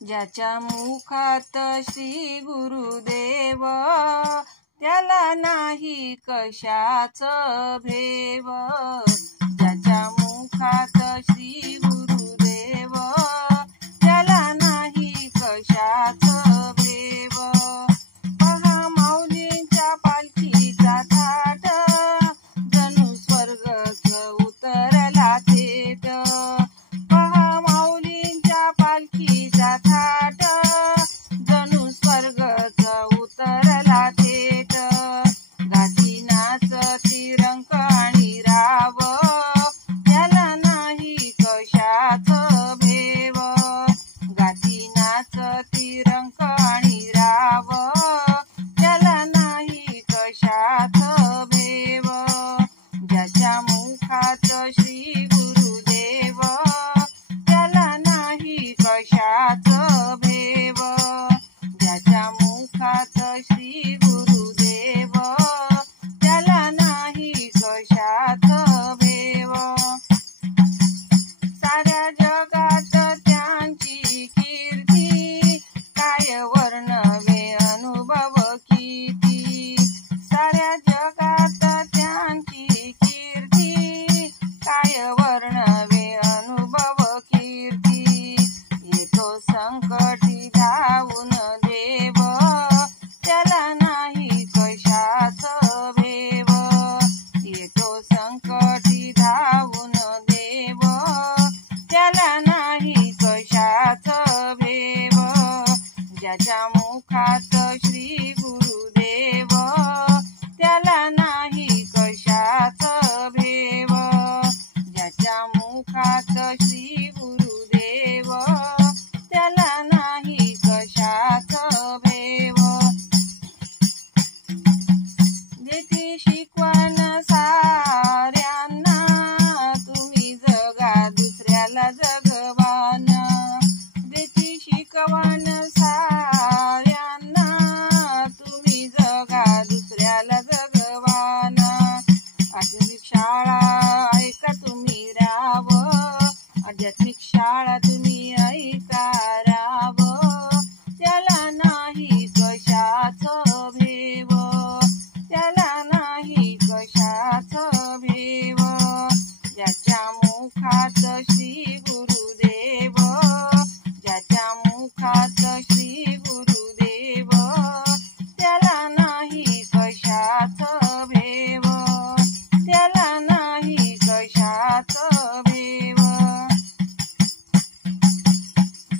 ज्याच्या मुखात श्री गुरुदेव त्याला नाही कशाच भेव। ज्याच्या मुखात श्री गुरुदेव त्याला नाही कशाच भेव। पहा माऊलींच्या पालखीचा थाट जणू स्वर्गच उतरला थेट। पहा माऊलींच्या पालखीचा थाट जणू स्वर्गच उतरला थेट। गाती नाचती रंक आणि राव त्याला नाही कशाच भेव। गाती नाचती रंक आणि राव त्याला नाही कशाच भेव। ज्याच्या मुखात श्री गुरुदेव त्याला नाही कशाच भेव। ज्याच्या मुखात श्री गुरुदेव त्याला नाही कशाच भेव। साऱ्या जगात त्यांची कीर्ती काय वर्णवे अनुभव किती। साऱ्या जगात त्यांची कीर्ती काय वर्णवे अनुभव कीर्ती। येतो संकटी धावून देव त्याला नाही कशाच भेव। येतो संकटी धावून देव त्याला नाही कशाच भेव। ज्याच्या मुखात श्री गुरुदेव त्याला नाही कशाच भेव। ज्याच्या मुखात श्री गुरुदेव त्याला नाही कशाच भेव। देती शिकवण साऱ्यांना तुम्ही जगा दुसऱ्याला जगवान। देती शिकवण साऱ्यांना तुम्ही जगा दुसऱ्याला जगवान। आध्यात्मिक शाळा ऐका तुम्ही राव, आध्यात्मिक शाळा तुम्ही ऐका राव त्याला नाही कशाच भेव। त्याला नाही कशाच भेव। ज्याच्या मुखात श्री गुरुदेव ज्याच्या मुखात श्री गुरुदेव त्याला नाही कशाच भेव। त्याला नाही कशाच भेव।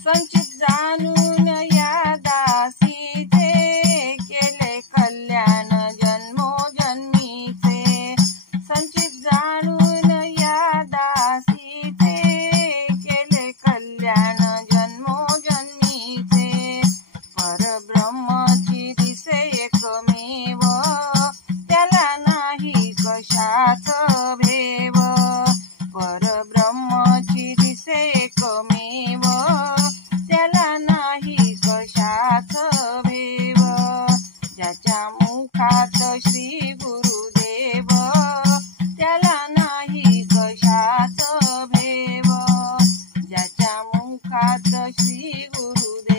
संचित जाणून या दासीचे केले कल्याण जन्मोजन्मीचे। संचित जाणून या दासीचे केले कल्याण जन्मोजन्मीचे। परब्रह्मची दिसे एकमेव त्याला नाही कशाच भेव। परब्रह्मची दिसे एकमेव त्याला नाही कशाच भेव। ज्याच्या मुखात श्री गुरुदेव त्याला नाही कशाच भेव। ज्याच्या मुखात श्री गुरुदेव